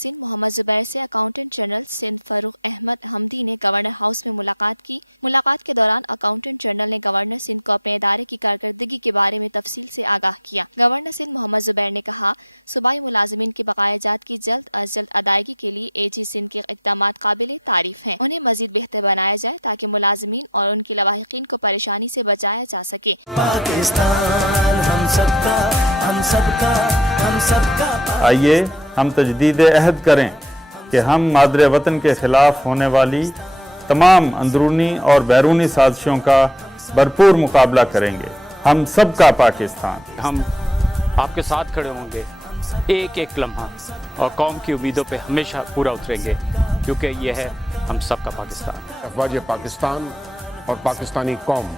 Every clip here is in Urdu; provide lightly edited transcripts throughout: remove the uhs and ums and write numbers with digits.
سندھ محمد زبیر سے اکاؤنٹنٹ جنرل سندھ فاروق احمد حمدی نے گورنرہاؤس میں ملاقات کی۔ ملاقات کے دوران اکاؤنٹنٹ جنرل نے گورنر سندھ کو اپنے ادارے کی کارکردگی کے بارے میں تفصیل سے آگاہ کیا۔ گورنر سندھ محمد زبیر نے کہا، صوبائی ملازمین کے بقایا جات کی جلد از جلد ادائیگی کے لیے اے جی سندھ کے اقدامات قابل تعریف ہیں۔ انہیں مزید بہتر بنایا جائے تاکہ ملازمین اور ان کے لواحقین کو پریشانی سے بچایا جا سکے۔ پاکستان ہم سب کا، ہم سب کا، ہم سب کا۔ آئیے ہم تجدید عہد کریں کہ ہم مادر وطن کے خلاف ہونے والی تمام اندرونی اور بیرونی سازشوں کا بھرپور مقابلہ کریں گے۔ ہم سب کا پاکستان۔ ہم آپ کے ساتھ کھڑے ہوں گے ایک ایک لمحہ، اور قوم کی امیدوں پہ ہمیشہ پورا اتریں گے، کیونکہ یہ ہے ہم سب کا پاکستان۔ افواج پاکستان اور پاکستانی قوم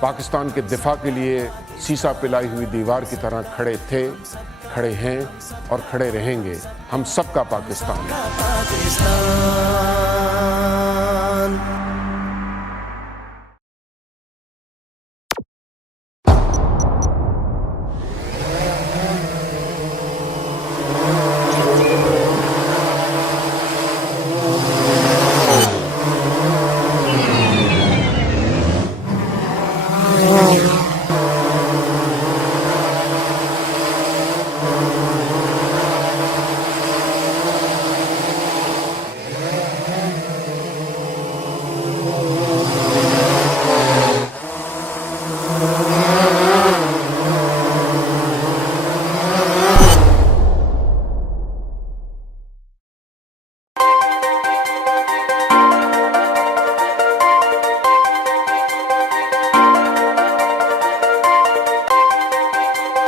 پاکستان کے دفاع کے لیے سیسا پلائی ہوئی دیوار کی طرح کھڑے تھے، کھڑے ہیں اور کھڑے رہیں گے۔ ہم سب کا پاکستان۔